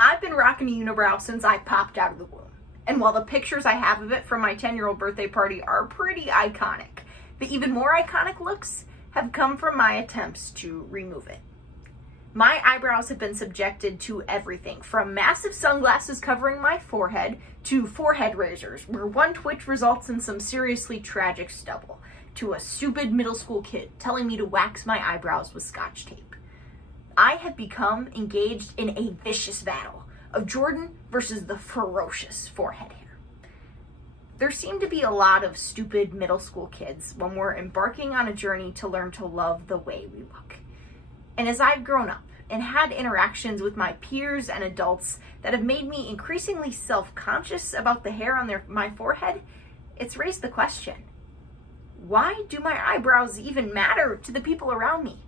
I've been rocking a unibrow since I popped out of the womb. And while the pictures I have of it from my 10-year-old birthday party are pretty iconic, the even more iconic looks have come from my attempts to remove it. My eyebrows have been subjected to everything from massive sunglasses covering my forehead to forehead razors, where one twitch results in some seriously tragic stubble, to a stupid middle school kid telling me to wax my eyebrows with Scotch tape. I have become engaged in a vicious battle of Jordan versus the ferocious forehead hair. There seem to be a lot of stupid middle school kids when we're embarking on a journey to learn to love the way we look. And as I've grown up and had interactions with my peers and adults that have made me increasingly self-conscious about the hair on my forehead, it's raised the question, why do my eyebrows even matter to the people around me?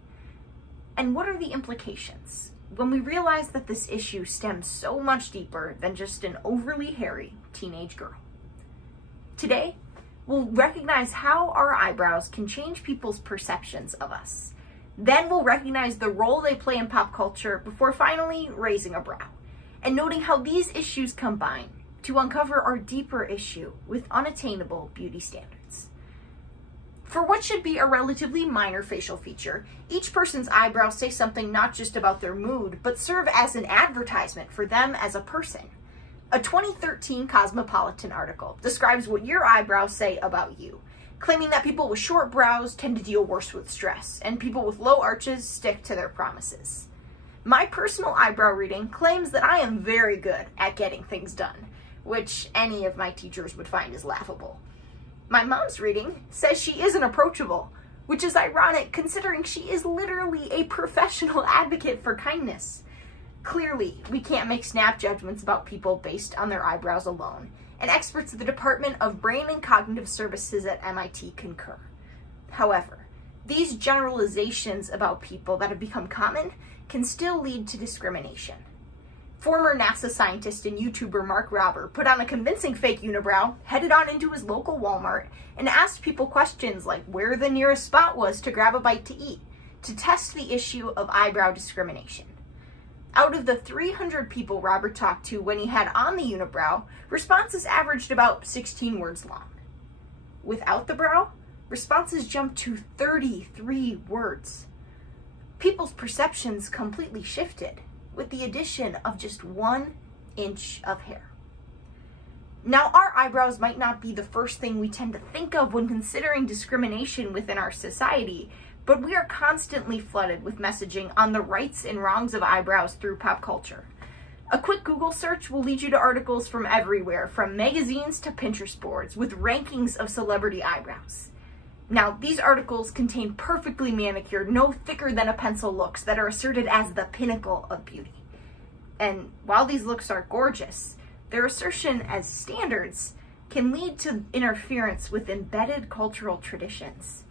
And what are the implications when we realize that this issue stems so much deeper than just an overly hairy teenage girl? Today, we'll recognize how our eyebrows can change people's perceptions of us. Then we'll recognize the role they play in pop culture before finally raising a brow, and noting how these issues combine to uncover our deeper issue with unattainable beauty standards. For what should be a relatively minor facial feature, each person's eyebrows say something not just about their mood, but serve as an advertisement for them as a person. A 2013 Cosmopolitan article describes what your eyebrows say about you, claiming that people with short brows tend to deal worse with stress, and people with low arches stick to their promises. My personal eyebrow reading claims that I am very good at getting things done, which any of my teachers would find is laughable. My mom's reading says she isn't approachable, which is ironic considering she is literally a professional advocate for kindness. Clearly, we can't make snap judgments about people based on their eyebrows alone, and experts at the Department of Brain and Cognitive Services at MIT concur. However, these generalizations about people that have become common can still lead to discrimination. Former NASA scientist and YouTuber Mark Robber put on a convincing fake unibrow, headed on into his local Walmart, and asked people questions like where the nearest spot was to grab a bite to eat, to test the issue of eyebrow discrimination. Out of the 300 people Robert talked to when he had on the unibrow, responses averaged about 16 words long. Without the brow, responses jumped to 33 words. People's perceptions completely shifted with the addition of just 1 inch of hair. Now, our eyebrows might not be the first thing we tend to think of when considering discrimination within our society, but we are constantly flooded with messaging on the rights and wrongs of eyebrows through pop culture. A quick Google search will lead you to articles from everywhere, from magazines to Pinterest boards, with rankings of celebrity eyebrows. Now, these articles contain perfectly manicured, no thicker than a pencil looks that are asserted as the pinnacle of beauty. And while these looks are gorgeous, their assertion as standards can lead to interference with embedded cultural traditions.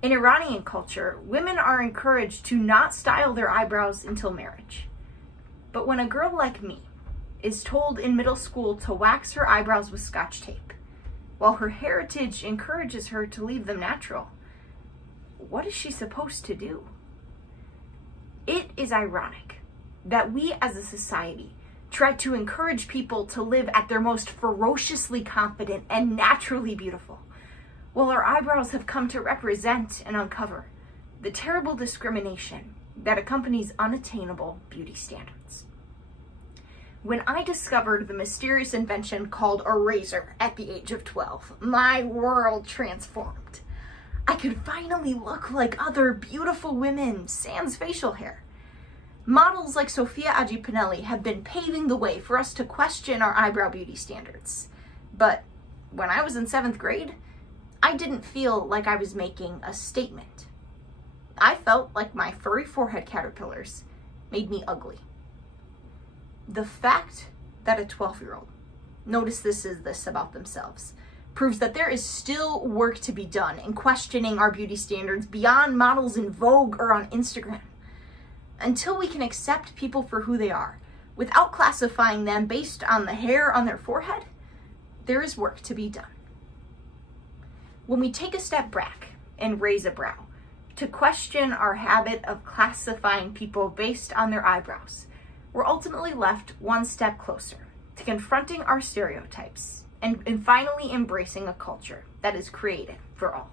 In Iranian culture, women are encouraged to not style their eyebrows until marriage. But when a girl like me is told in middle school to wax her eyebrows with Scotch tape, while her heritage encourages her to leave them natural, what is she supposed to do? It is ironic that we as a society try to encourage people to live at their most ferociously confident and naturally beautiful, while our eyebrows have come to represent and uncover the terrible discrimination that accompanies unattainable beauty standards. When I discovered the mysterious invention called a razor at the age of 12, my world transformed. I could finally look like other beautiful women, sans facial hair. Models like Sofia Agipinelli have been paving the way for us to question our eyebrow beauty standards. But when I was in 7th grade, I didn't feel like I was making a statement. I felt like my furry forehead caterpillars made me ugly. The fact that a 12-year-old noticed this about themselves proves that there is still work to be done in questioning our beauty standards beyond models in Vogue or on Instagram. Until we can accept people for who they are, without classifying them based on the hair on their forehead, there is work to be done. When we take a step back and raise a brow to question our habit of classifying people based on their eyebrows, we're ultimately left one step closer to confronting our stereotypes and finally embracing a culture that is created for all.